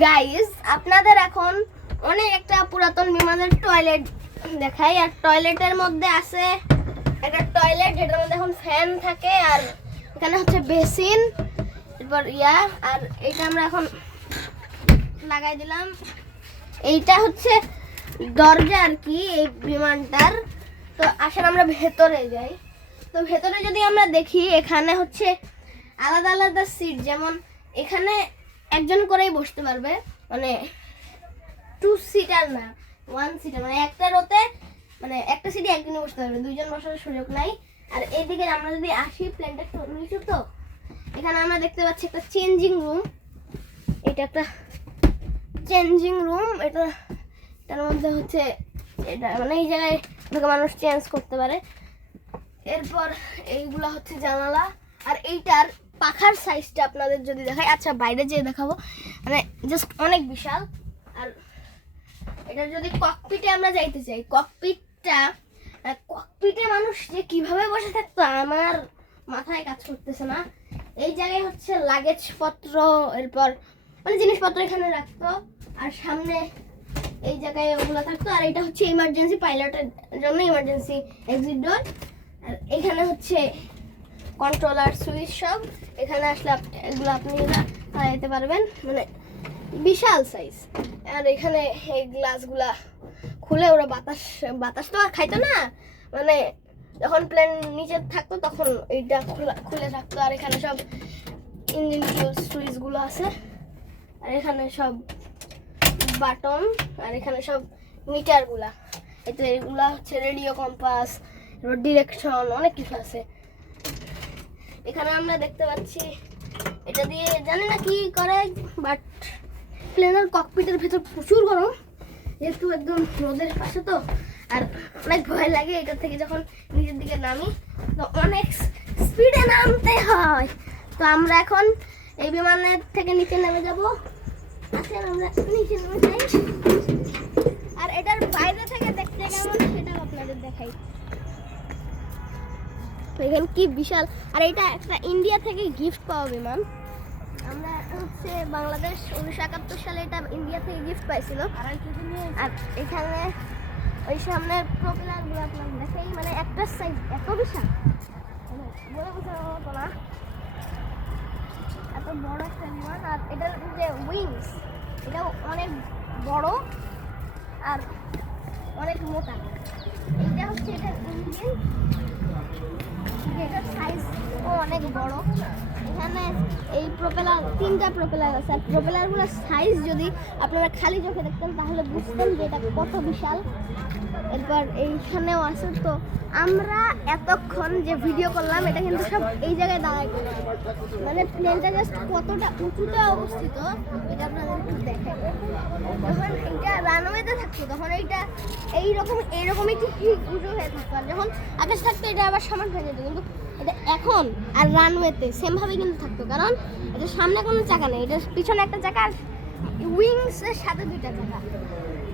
Guys আপনাদের এখন অনেক একটা পুরাতন বিমানের টয়লেট দেখাই। আর টয়লেটের মধ্যে আছে একটা টয়লেট যেটার মধ্যে এখন ফ্যান থাকে, আর এখানে হচ্ছে বেসিন এরপর ইয়া, আর এটা আমরা এখন লাগাই দিলাম। এইটা হচ্ছে দরজা আর কি, এই বিমানটার। তো আসলে আমরা ভেতরে যাই। তো ভেতরে যদি আমরা দেখি, এখানে হচ্ছে আলাদা আলাদা সিট যেমন এখানে একজন করেই বসতে পারবে। মানে টু সিটার না ওয়ান সিটার মানে একটা রোতে মানে একটা সিটে একজনে বসতে পারবে। দুইজন বসার সুযোগ নাই। আর এইদিকে আমরা যদি আসি প্লেনটা একটু নিচু তো, এখানে আমরা দেখতে পাচ্ছি একটা চেঞ্জিং রুম এটা একটা চেঞ্জিং রুম এটা, এটার মধ্যে হচ্ছে, এটা মানে এই জায়গায় ঢুকে মানুষ চেঞ্জ করতে পারে। এরপর এইগুলা হচ্ছে জানালা। আর এইটার পাখার সাইজটা আপনাদের যদি দেখাই আচ্ছা বাইরে যেয়ে দেখাবো। মানে জাস্ট অনেক বিশাল। আর এটা যদি ককপিটে আমরা যাইতে চাই ককপিটটা ককপিটে মানুষ যে কীভাবে বসে থাকতো, আমার মাথায় কাজ করতেছে না। এই জায়গায় হচ্ছে লাগেজ পত্র এরপর মানে জিনিসপত্র এখানে রাখতো, আর সামনে এই জায়গায় ওগুলো থাকতো। আর এটা হচ্ছে ইমার্জেন্সি পাইলটের জন্য ইমার্জেন্সি এক্সিট ডোর আর এখানে হচ্ছে কন্ট্রোলার সুইচ সব। এখানে আসলে এগুলো আপনি লাগাইতে পারবেন। মানে বিশাল সাইজ আর এখানে এই গ্লাসগুলা খুলে ওরা বাতাস বাতাস তো আর খাইতো না। মানে যখন প্লেন নিচে থাকতো তখন এইটা খোলা খুলে থাকতো আর এখানে সব ইঞ্জিন সুইচগুলো আছে। আর এখানে সব বাটন। আর এখানে সব মিটারগুলা এতে এগুলা হচ্ছে রেডিও কম্পাস ডিরেকশন অনেক কিছু আছে। এখানে আমরা দেখতে পাচ্ছি, এটা দিয়ে জানি না কি করে বাট প্লেনের ককপিটের ভেতর প্রচুর গরম, যেহেতু একদম রোদের পাশে তো, আর অনেক ভয় লাগে এটা থেকে যখন নিজের দিকে নামি, তো অনেক স্পিডে নামতে হয়। তো আমরা এখন এই বিমানের থেকে নিচে নেমে যাব। আসেন আমরা নিচে নেমে যাই। আর এটার বাইরে থেকে দেখতে কেমন সেটাও আপনাদের দেখাই। তো এখানে কি বিশাল। আর এটা একটা ইন্ডিয়া থেকে গিফট পাওয়া বিমান আমরা হচ্ছে বাংলাদেশ উনিশশো একাত্তর সালে এটা ইন্ডিয়া থেকে গিফট পাইছিল। আর এখানে ওই সামনে প্রপেলারগুলো আপনার দেখাই মানে একটা সাইজ এত বিশাল। মানে বলে বোঝানোর মতো না। এত বড় একটা বিমান। আর এটার যে উইংস এটাও অনেক বড় আর অনেক মোটা। এটা হচ্ছে এটার ইঞ্জিন অনেক বড়। এখানে এই প্রপেলার তিনটা প্রপেলার আছে। আর প্রপেলারগুলোর সাইজ যদি আপনারা খালি চোখে দেখতেন, তাহলে বুঝতেন যে এটা কত বিশাল। এরপর এইখানেও আছে, তো আমরা এতক্ষণ যে ভিডিও করলাম, এটা কিন্তু সব এই জায়গায় দাঁড়ায়। মানে প্লেনটা জাস্ট কতটা উঁচুতে অবস্থিত, এটা আপনাদের একটু দেখাই। যখন এটা রানওয়েতে থাকতো, তখন এইটা এইরকম এইরকম একটু উঁচু হয়ে থাকতো। আর যখন আকাশ থাকতো, এটা আবার সমান হয়ে যেত। কিন্তু এটা এখন আর রানওয়েতে সেমভাবে কিন্তু থাকতো। কারণ এটা সামনে কোনো চাকা নেই, এটা পিছনে একটা চাকা আর উইংসের সাথে দুইটা চাকা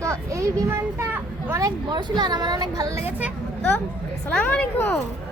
তো এই বিমানটা অনেক বড় ছিল আর আমার অনেক ভালো লেগেছে। তো, আসসালামু আলাইকুম।